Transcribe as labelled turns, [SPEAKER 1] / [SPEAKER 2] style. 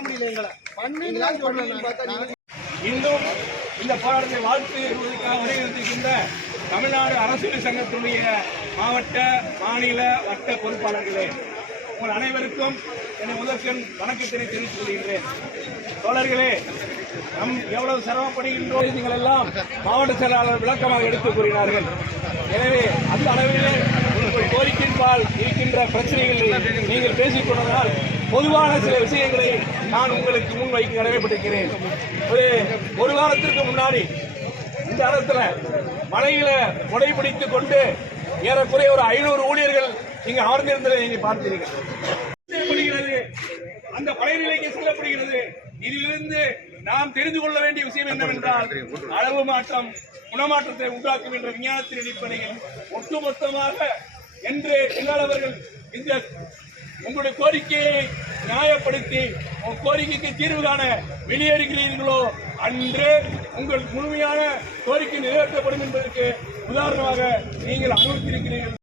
[SPEAKER 1] முடியல இன்னும் இந்த போராட்டத்தை வாழ்த்து வருவதற்காக தமிழ்நாடு அரசியல் சங்கத்துடைய மாவட்ட மாநில வட்ட பொறுப்பாளர்களே உங்கள் அனைவருக்கும் என்னை முதற்கண் வணக்கத்தினை தெரிவித்துக் கொள்கின்றேன் தோழர்களே நம் எவ்வளவு சிரமப்படுகின்றோம் நீங்கள் எல்லாம் மாவட்ட செயலாளர் விளக்கமாக எடுத்துக் கூறினார்கள் எனவே அந்த அளவிலே உங்கள் கோரிக்கையின்பால் இருக்கின்ற பிரச்சனைகளை நீங்கள் பேசிக் கொண்டதால் பொதுவான சில விஷயங்களை நான் உங்களுக்கு முன் வைக்க கடமைப்பட்டிருக்கிறேன். ஒரு ஒரு வாரத்திற்கு முன்னாடி இந்த இடத்துல மலையில கொடை கொண்டு ஏறக்குறைய ஒரு ஐநூறு ஊழியர்கள் இங்க அமர்ந்திருந்ததை நீங்க பார்த்தீர்கள். அந்த அந்த படைநிலைக்கு செல்லப்படுகிறது. இதிலிருந்து நாம் தெரிந்து கொள்ள வேண்டிய விஷயம் என்னவென்றால் அளவு மாற்றம் குணமாற்றத்தை உண்டாக்கும் என்ற விஞ்ஞானத்தின் அடிப்படையில் ஒட்டுமொத்தமாக என்று என்னால் இந்த உங்களுடைய கோரிக்கையை நியாயப்படுத்தி உங்கள் கோரிக்கைக்கு தீர்வு காண வெளியேறுகிறீர்களோ அன்று உங்கள் முழுமையான கோரிக்கை நிறைவேற்றப்படும் என்பதற்கு உதாரணமாக நீங்கள் அனுமதித்திருக்கிறீர்கள்.